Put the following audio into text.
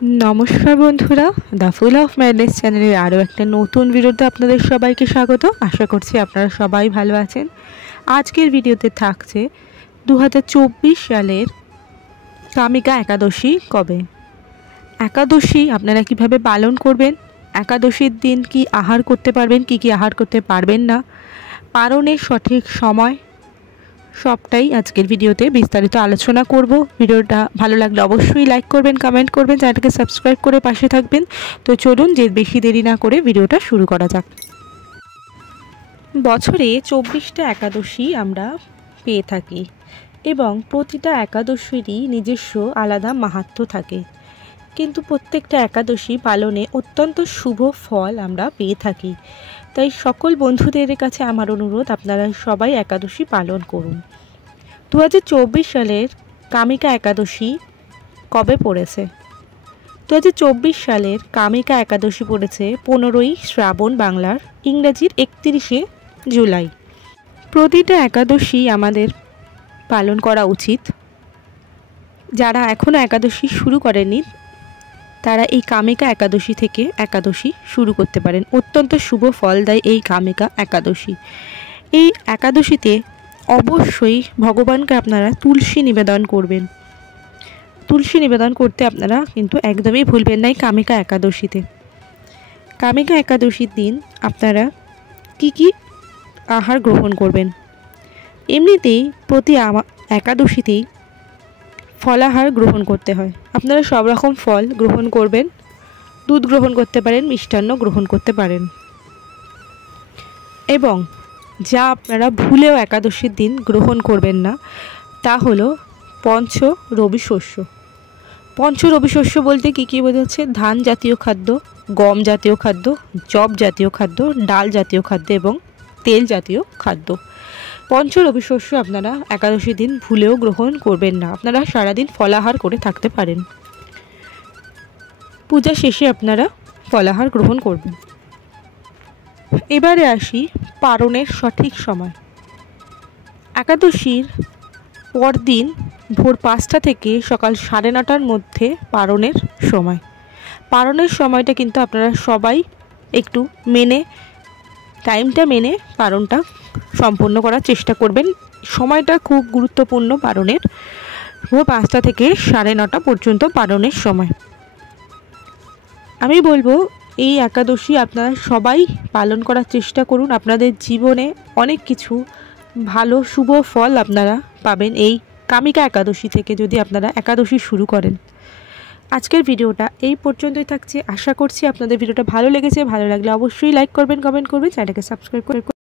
नमस्कार बंधुरा the full of madness channel आरो एक नतून भिडियोते आपनादेर सबाइके स्वागत। आशा करछि आपनारा सबाई भालो आछेन। आजकेर भिडियोते थाकছে 2024 सालेर कामिका एकादशी कबे, एकादशी आपनारा किभाबे पालन करबेन, एकादशीर दिन कि आहार करते पारबेन कि आहार करते पारबेन ना, पालनेर सठिक समय सबटाई आजकेर भिडियोते विस्तारित आलोचना करब। भिडियोटा भालो लागले अवश्यई लाइक करबेन, कमेंट करबेन, चैनलटाके सबस्क्राइब करे पाशे थाकबेन। तो चलुन जे बेशी देरी ना करे भिडियोटा शुरू करा जाक। बछरे 24टा एकादशी आमरा पेये थाकी एबं प्रतिटा एकादशीरই নিজস্ব आलादा माहात्म्य थाके, किन्तु प्रत्येकटा एकादशी पालने अत्यंत शुभ फल आमरा पेये थाकी। ताई सकल बंधुदेर काछे आमार अनुरोध आपनारा सबाई एकादशी पालन करुन। 2024 सालेर कामिका एकादशी कबे पड़ेছে? 2024 सालेर कामिका एकादशी पड़ेছে 15ই श्रावण बांगलार इंग्रेजिर 31शे जुलाई। प्रतिटा एकादशी आमादेर पालन करा उचित। जारा एखोनो एकादशी शुरू करेनনি तारा এই কামিকা একাদশী থেকে একাদশী শুরু করতে পারেন। অত্যন্ত শুভ ফল দেয় এই কামিকা একাদশী। এই একাদশীতে অবশ্যই ভগবানকে আপনারা তুলসী নিবেদন করবেন। তুলসী নিবেদন করতে আপনারা কিন্তু একদমই ভুলবেন না এই কামিকা একাদশীতে। কামিকা একাদশীর দিন আপনারা কি আহার গ্রহণ করবেন? এমনিতেই প্রতি একাদশীতেই फलाहार ग्रहण करते हैं। आपनारा सब रकम फल ग्रहण करबेन, दूध ग्रहण करते पारेन, मिष्टान्न ग्रहण करते पारेन एबं जा आपनारा भूलेও एकादशीर दिन ग्रहण करबेन ना ता हलो पंच रवि शस्य। पंच रवि शस्य बोलते कि बोझाচ্ছে? धान जातीय खाद्य, गम जातीय खाद्य, जब जातीय खाद्य, डाल जातीय खाद्य एबं तेल जातीय खाद्य। पंच रवि शस्य आपनारा एकादशी दिन भूलेও ग्रहण करबेन ना। आपनारा सारा दिन फलाहार करे थाकते पारेन। पूजा शेषे आपनारा फलाहार ग्रहण करबेन। एबारे आसि पालनेर सठिक समय। एकादशीर पर दिन भोर 5टा थेके सकाल 9:30टार मध्य पालनेर समय। पालनेर समयटा किन्तु आपनारा सबाई एकटू मेने टाइमटा मेने पालनटा सम्पन्न करार चेष्टा करबेन। সময়টা খুব গুরুত্বপূর্ণ পালনের। ভোর 5টা থেকে 9:30 পর্যন্ত পালনের সময়। আমি বলবো এই একাদশী আপনারা সবাই পালন করার চেষ্টা করুন। আপনাদের জীবনে অনেক কিছু ভালো শুভ ফল আপনারা পাবেন এই কামিকা একাদশী থেকে যদি আপনারা একাদশী শুরু করেন। আজকের ভিডিওটা এই পর্যন্তই থাকছে। আশা করছি আপনাদের ভিডিওটা ভালো লেগেছে। ভালো লাগলে অবশ্যই লাইক করবেন, কমেন্ট করবেন, চ্যানেলটাকে সাবস্ক্রাইব করে